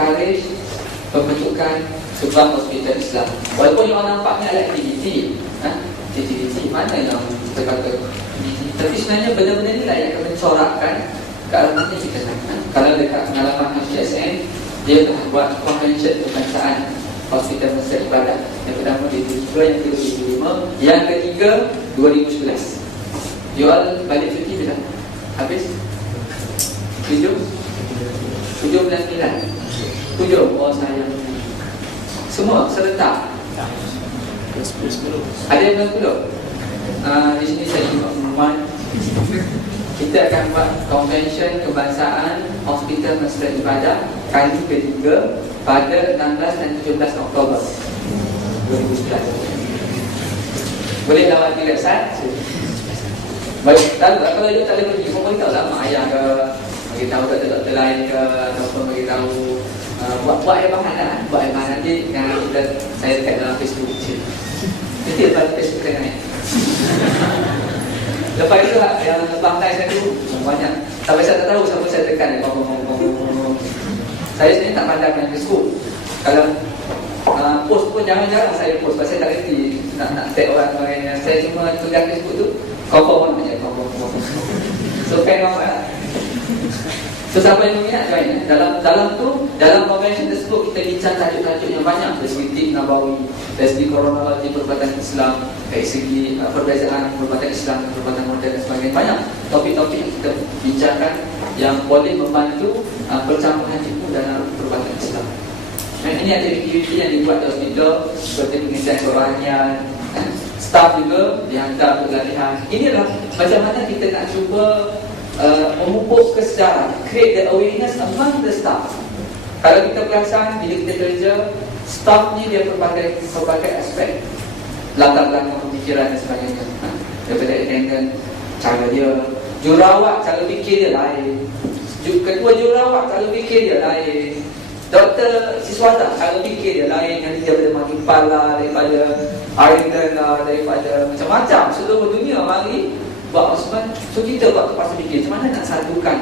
encourage pembentukan sebuah hospital Islam. Walaupun yang orang nampak ni adalah aktiviti, aktiviti mana yang kita kata aktiviti, tapi sebenarnya benda-benda ni lah yang akan mencorakkan ke arah mana kita nak. Kalau dekat pengalaman HCSN, dia telah buat convention kebangsaan hospital Masjid Ibadat. Yang pertama di 2002, yang kedua 2005, yang ketiga 2011. Jual balik cuti bila? Habis? 7 bulan 9. 7, oh sayang. Semua serentak. Ada yang 10. Di sini saya buat pengumuman. Kita akan buat convention kebangsaan hospital Masjid Ibadat kali ketiga pada 16 dan 17 Oktober 2011. Boleh lawat di website. Baik, kalau dia tak boleh pergi, pun beritahu lah mak ayah ke, beritahu ke doktor lain ke, ataupun beritahu buat air bahan lah. Buat air bahan nanti yang saya dekat dalam Facebook. Nanti lepas Facebook saya naik. Lepas itu yang bangkai saya tu banyak. Sampai saya tak tahu siapa saya tekan. Saya sebenarnya tak pandang main Facebook. Kalau post pun jarang-jarang saya post. Sebab saya tak kerti nak tag orang lain. Saya cuma tugas Facebook tu confirm aja, confirm. So fan apa lah. So siapa yang minat join. Dalam convention tersebut kita bincang tajuk-tajuk yang banyak. Dari segi tip Nabawi, dari segi kronologi perubatan Islam, dari segi perbezaan perubatan Islam dan perubatan moden dan sebagainya. Banyak topik-topik yang kita bincangkan yang boleh membantu percampuran ilmu dalam perubatan Islam. Dan ini ada aktiviti yang dibuat di hospital seperti pengisian kerohanian, staff juga dihantar untuk latihan. Inilah macam mana kita nak cuba memupuk kesedaran, create the awareness among the staff. Kalau kita perasan bila kita kerja, staff ni dia pelbagai aspek, latar belakang pemikiran dan sebagainya. Daripada attendant, cara dia, jururawat cara fikir dia lain, ketua jururawat cara fikir dia lain, doktor siswata cara fikir dia lain. Nanti dia daripada Manipal lah, daripada Ireland lah, daripada macam-macam seluruh dunia mari buat Osman. So kita buat tu pasal fikir macam mana nak satukan.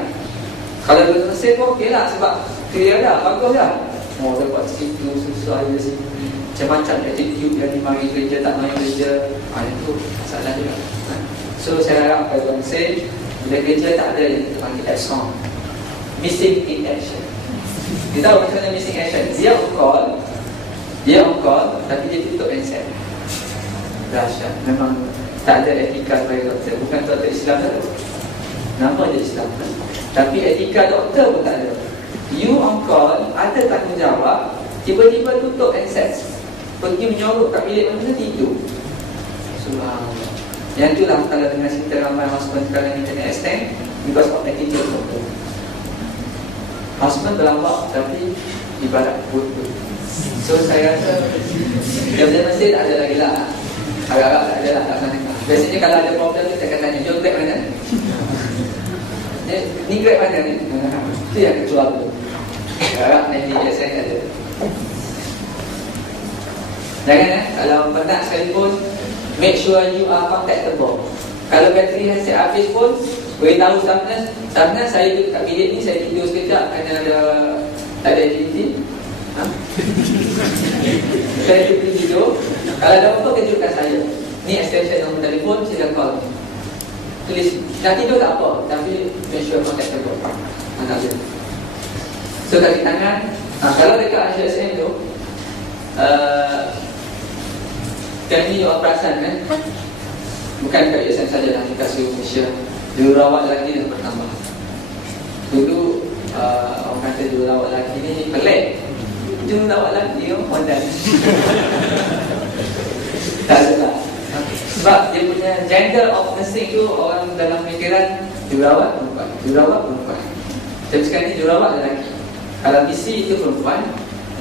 Kalau dia selesai pun okey lah, sebab clear dah, bagus dah. Oh dia buat situ, sesuai dia sini, macam-macam attitude yang dimari kerja, tak mari kerja. Itu masalah juga. So saya harap kalau tuan say, bila kerja tak ada yang kita panggil action, missing in action. Kita tahu macam mana missing action. Dia on call tapi dia tutup handset. Dahsyat. Memang tak ada etika sebagai doktor. Bukan doktor Islam tak. Nama dia Islam, tapi etika doktor pun tak ada. You on call, ada tanggungjawab, tiba-tiba tutup handset, pergi menyorok kat bilik mana tidur. Subhanallah. Yang itulah kalau dengan cerita ramai husband sekarang ni kena extend because of attitude doktor. Husband berlambak tapi ibarat bodoh. So saya rasa dia mesti tak ada lagi lah. Agak-agak tak ada lah tak sana. Biasanya kalau ada problem kita akan tanya, jom grab mana? Ni grab mana ni? Itu yang kecuali tu. Agak-agak nanti biasanya ada. Jangan kalau penat sekalipun, make sure you are contactable. Kalau bateri handset habis pun, beritahu Samnas saya duduk kat bilik ni, saya tidur sekejap kerana tak ada aktiviti. Saya pergi tidur. Kalau ada apa, kejutkan saya. Ni extension nombor telefon, sila call. Tulis, dah tidur tak apa, tapi make sure contactable. Mana dia. So kaki tangan. Kalau dekat HSN tu, kan ni awak perasan kan? Bukan dekat HSN saja lah, dekat seluruh Malaysia. Jururawat lelaki dah bertambah. Dulu orang kata jururawat lelaki ni pelik. Jururawat lelaki orang modal. Tak ada lah. Sebab dia punya gender of nursing tu, orang dalam fikiran jururawat perempuan. Tapi sekarang ni jururawat lelaki. Kalau misi itu perempuan,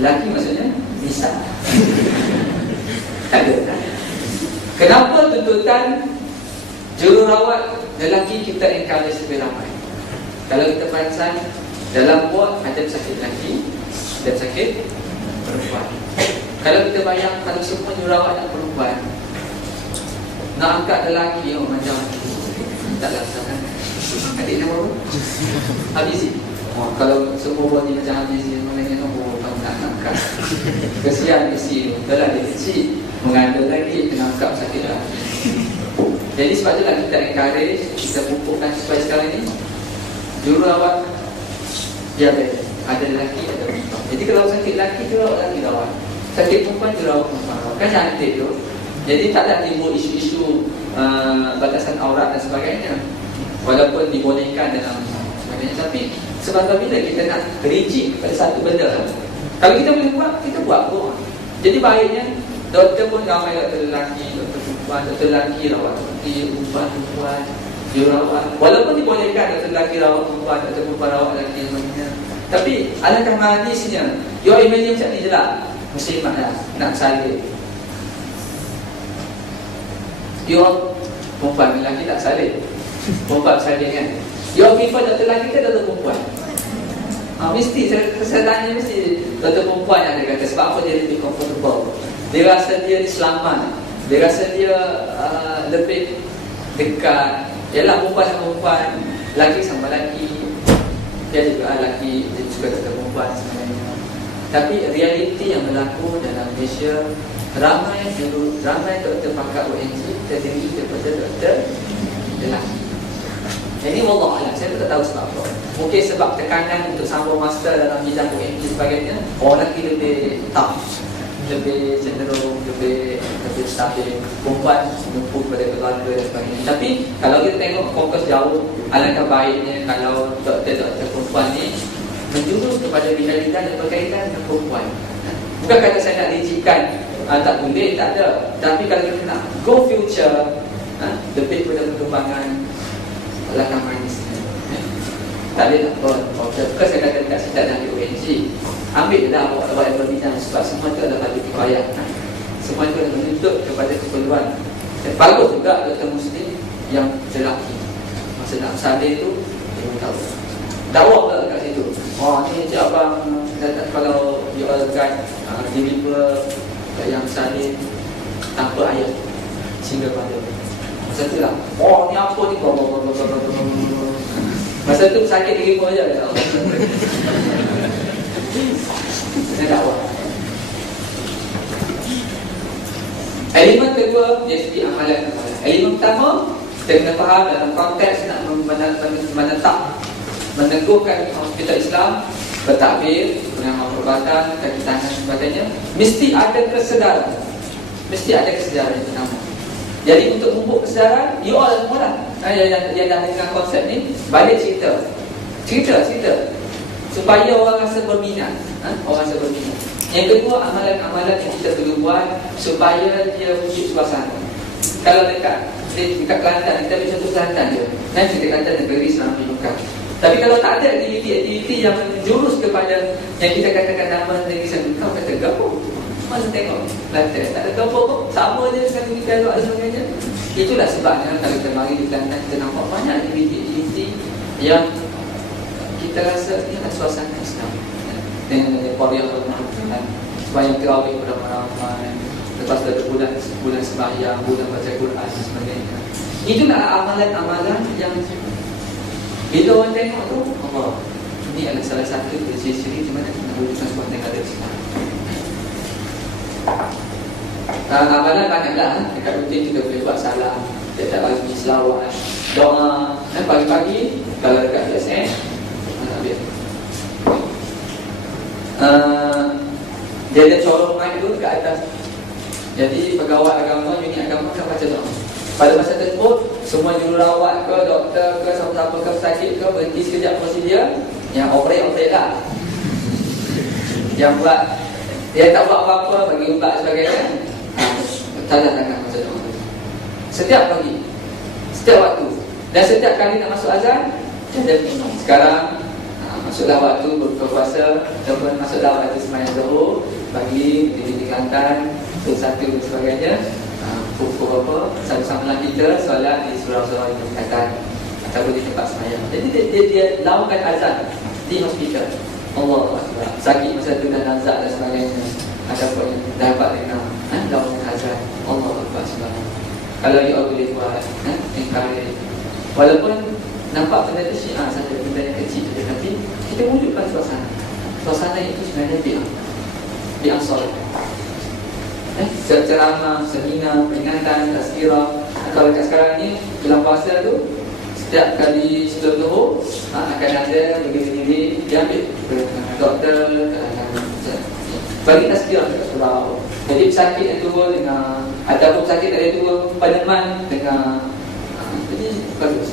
lelaki maksudnya bisa. Tak ada. Kenapa tuntutan jururawat lelaki kita encourage lebih ramai? Kalau kita perasan, dalam ward ada pesakit lelaki, ada pesakit perempuan. Kalau kita bayang, kalau semua jururawat yang perempuan, nak angkat lelaki macam tak laksanakan. Adik nama apa? Habizi. Kalau semua body macam Habizi, maknanya nombor Kesian isi tu, dah dia kecil, mengandung lagi, kena angkat sakit dah. Jadi sebab itulah kita encourage, kita pupukkan supaya sekarang ni jururawat dia beda. Ada lelaki, ada perempuan. Jadi kalau sakit lelaki, jururawat lelaki rawat. Sakit perempuan, jururawat perempuan rawat. Kan cantik tu. Jadi tak ada timbul isu-isu batasan aurat dan sebagainya. Walaupun dibolehkan dalam sebagainya. Tapi sebab bila kita nak rigid kepada satu benda, kalau kita boleh buat, kita buat pun. Jadi baiknya doktor pun ramai doktor lelaki, doktor perempuan, doktor lelaki rawat lelaki, perempuan jururawat. Walaupun dibolehkan doktor lelaki rawat perempuan, doktor perempuan rawat lelaki dan sebagainya. Tapi alangkah manisnya, you imagine macam ni je lah. Muslimat lah, nak salib. You perempuan lelaki tak salib. Perempuan salib kan. You prefer doktor lelaki ke doktor perempuan? Mesti saya tanya mesti doktor perempuan yang dia kata. Sebab apa dia lebih comfortable? Dia rasa dia selamat. Dia rasa dia lebih dekat. Yalah, perempuan sama perempuan, lelaki sama lelaki. Dia juga lelaki, dia juga doktor perempuan sebenarnya. Tapi realiti yang berlaku dalam Malaysia, ramai doktor pakar ONG terdiri daripada doktor lelaki. Ini wallah alam, saya pun tak tahu sebab apa. Mungkin sebab tekanan untuk sambung master dalam bidang ONG sebagainya, orang lelaki lebih tough, lebih cenderung, lebih stabil. Perempuan menumpu kepada keluarga dan sebagainya. Tapi kalau kita tengok fokus jauh, alangkah baiknya kalau doktor-doktor perempuan ni menjurus kepada bidang-bidang yang berkaitan dengan perempuan. Bukan kata saya nak rigidkan, tak boleh, tak ada. Tapi kalau kita nak go future, lebih kepada perkembangan alangkah manisnya. Tak boleh tak pun. Bukan saya kata dekat sini tak ada ONG. Ambil je lah awak yang berbidang. Sebab semua itu adalah bagi kifayah. Semua itu adalah menuntut kepada keperluan. Dan bagus juga doktor muslim yang lelaki. Masa nak salih tu, dia tahu. Dakwah pula kat situ. Ni Encik Abang kalau you all guide deliver yang salih tanpa ayat sehingga pada masa tu lah, ni apa ni, masa tu sakit diri pun aja ya Allah. Saya dakwah. Elemen kedua dari segi amalan. Elemen pertama, kita kena faham dalam konteks nak menetap, meneguhkan hospital Islam, bertakbir, pengamal perubatan, kaki tangan dan sebagainya, mesti ada kesedaran. Mesti ada kesedaran yang pertama. Jadi untuk memupuk kesedaran, you all mula yang dah dengan konsep ni, balik cerita supaya orang rasa berminat. Orang rasa berminat. Yang kedua, amalan-amalan yang kita perlu buat supaya dia wujud suasana. Kalau dekat Kelantan, kita bisa contoh Kelantan je. Nanti kita kata negeri Islam Binukan. Tapi kalau tak ada aktiviti yang menjurus kepada yang kita katakan nama negeri Islam Binukan, kata gabung. Masa tengok Kelantan, tak ada gabung pun, sama je dengan negeri Perak dan sebagainya. Itulah sebabnya kalau kita mari di Kelantan, kita nampak banyak aktiviti yang kita rasa ini adalah suasana Islam. Dengan Korea sebanyak terawih ramai-ramai, lepas tu ada bulan sembahyang, bulan baca Quran dan sebagainya. Itulah amalan-amalan yang bila orang tengok tu, Allah, ini adalah salah satu ciri-ciri di mana kita wujudkan sebuah negara Islam. Amalan banyaklah. Dekat rutin kita boleh buat salam, tiap-tiap pagi selawat, doa, dan pagi-pagi kalau dekat BSN dia ada corong mic tu kat atas. Jadi pegawai agama, unit agama akan baca doa. Pada masa tersebut, semua jururawat ke, doktor ke, siapa-siapa ke, pesakit ke, berhenti sekejap prosedur. Yang operate lah. Yang buat, dia tak buat apa-apa, bagi ubat sebagainya, tanda tangan baca doa. Setiap pagi, setiap waktu. Dan setiap kali nak masuk azan, dia minum. Sekarang masuklah waktu berpuasa, ataupun masuklah waktu sembahyang zuhur, pagi di Kelantan, satu dan sebagainya. Pukul apa, sama-sama kita solat di surau-surau yang berdekatan ataupun di tempat sembahyang. Jadi dia lakukan azan di hospital. Allah Akbar. Sakit masa tu dan nazak dan sebagainya. Ataupun dapat dengar lakukan azan. Allah Akbar sebagainya. Kalau you all boleh buat, encourage. Walaupun nampak benda tu syiar saja, benda yang kecil saja, tapi kita wujudkan suasana. Suasana itu sebenarnya biar. diansolkan. Ceramah, seminar, peringatan, tazkirah. Kalau kat sekarang ni dalam puasa tu setiap kali sebelum zuhur akan ada begini-begini diambil doktor bagi tazkirah dekat surau. Jadi pesakit yang turun dengan ataupun pesakit tak ada turun peneman dengan jadi bagus.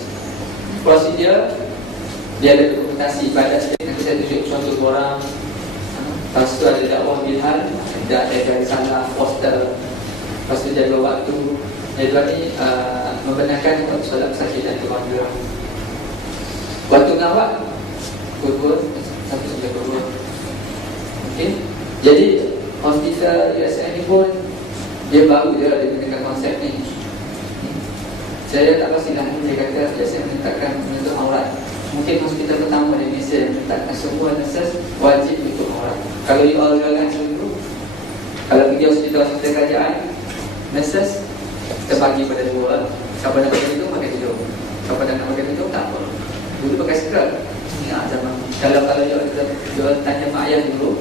Prosedur dia ada dokumentasi pada nanti saya tunjuk suatu orang. Lepas tu ada dakwah bilhal, ada risalah, poster. Lepas tu jaga waktu. Jadi ni membenarkan untuk solat pesakit dan keluarga. Waktu ngawak pukul 1-2. Okey. Jadi hospital USM ni pun dia baru dia gunakan konsep ni. Saya tak pastilah dia kata USM menetapkan menutup aurat. Mungkin hospital pertama di Malaysia yang menetapkan semua nurses wajib menutup aurat. Kalau di all-round dulu, kalau pergi hospital kerajaan, nurses terbagi pada dua. Siapa nak pakai tudung, pakai tudung. Siapa nak pakai tudung, tak apa. Dulu pakai skirt. Zaman. Kalau you tanya mak ayah dulu,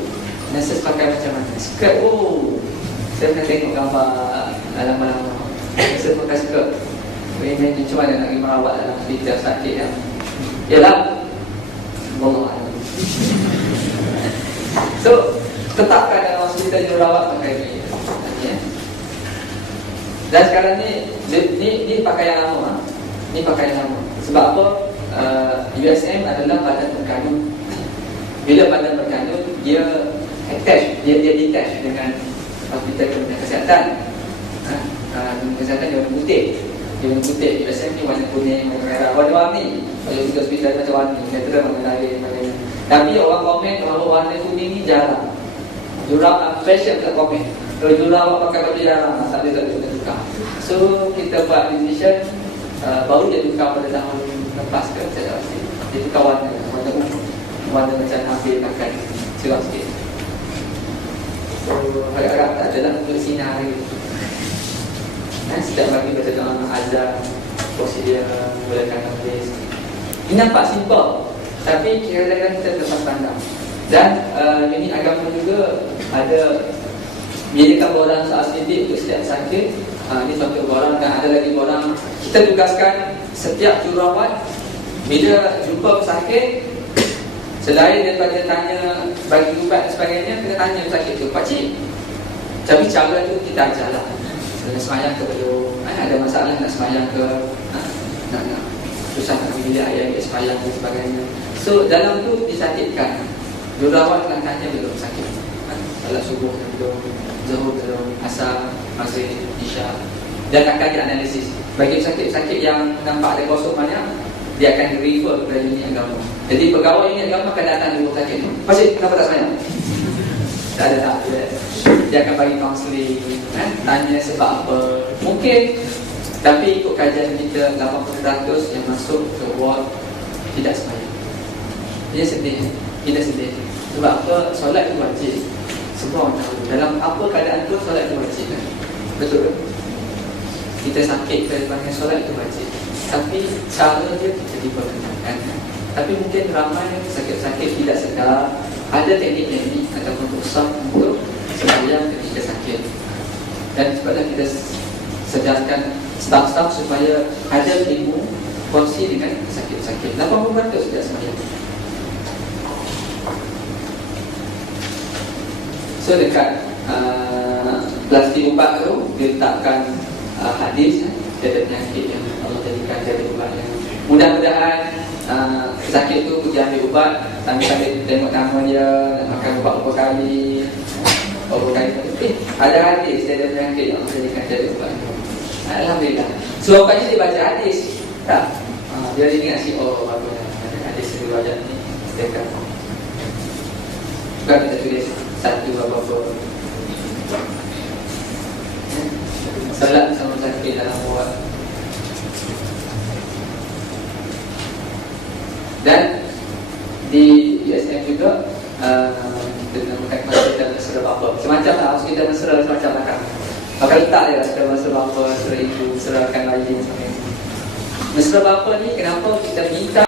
nurses pakai macam mana? Skirt. Oh, saya pernah tengok gambar lama-lama. Nurses pakai skirt. Ini macam mana nak pergi merawat dalam hospital sakit yang yalah. Allah. So, tetapkan dalam hospital you rawat pakai ni. Dan sekarang ni pakaian lama. Ni pakaian lama. Sebab apa? USM adalah badan berkanun. Bila badan berkanun, dia attach, dia detach dengan hospital Kementerian Kesihatan. Kementerian Kesihatan dia warna putih. Dia warna putih. USM ni warna kuning, warna merah, warna-warni. Kalau kita hospital macam warna, kita warna lain. Tapi orang komen kalau warna kuning ni jarang. Jurang fashion tak komen. Kalau jurang awak pakai baju jarang, tak boleh tukar. So kita buat decision baru dia tukar pada tahun lepas ke saya tak pasti. Dia tukar warna ungu, warna macam hampir makan cerah sikit. So harap-harap tak adalah untuk sinar lagi. Setiap pagi baca doa azan, prosedur mulakan majlis. Ini nampak simple, tapi kadang-kadang kita terlepas pandang. Dan unit agama juga ada menyediakan borang soal sidik untuk setiap sakit. Ini satu borang dan ada lagi borang. Kita tugaskan setiap jururawat bila jumpa pesakit, selain daripada tanya bagi ubat dan sebagainya, kita tanya pesakit tu, pakcik, tapi cara tu kita ajarlah. Nak semayang ke belum? Ada masalah nak semayang ke? Nak susah nak pergi bilik ayah dia semayang dan sebagainya. So dalam tu disakitkan. Jururawat akan tanya belum sakit. Salat subuh belum, zuhur belum, asar, maghrib, isya. Dan akan dianalisis. Bagi sakit-sakit yang nampak ada kosong banyak, dia akan refer kepada unit agama. Jadi pegawai unit agama akan datang di rumah sakit tu. Pakcik, kenapa tak semayang? Tak ada tak. Dia akan bagi kaunseling, tanya sebab apa. Mungkin, tapi ikut kajian kita 80% yang masuk ke ward tidak semayang. Dia sedih. Kita sedih. Sebab apa? Solat itu wajib. Semua orang tahu. Dalam apa keadaan pun solat itu wajib. Betul tak? Kita sakit ke depannya solat itu wajib. Tapi cara dia kita diperkenalkan. Tapi mungkin ramai sakit-sakit tidak sedar. Ada teknik-teknik ataupun usaha untuk sembahyang ketika sakit. Dan sebabnya kita sedarkan staf-staf supaya ada ilmu kongsi dengan sakit-sakit. 80% sudah sembahyang. So dekat plastik ubat tu diletakkan hadis. Dia ada penyakit yang Allah jadikan jadi ubat yang mudah-mudahan sakit tu pergi ambil ubat sambil tengok nama dia, nak makan ubat berapa kali. Ada hadis dia ada penyakit yang Allah jadikan jadi ubat. Alhamdulillah. So kaji dia baca hadis tak? Dia ingat si bagus hadis itu baca ni dekat. Bukan kita tulis satu apa-apa. Salat sama sakit dalam buat. Dan di USM juga kita menemukan hospital mesra apa. Semacam lah hospital mesra semacam lah. Maka letak dia lah hospital mesra apa, mesra ibu, mesra kan lain. Mesra apa ni kenapa kita minta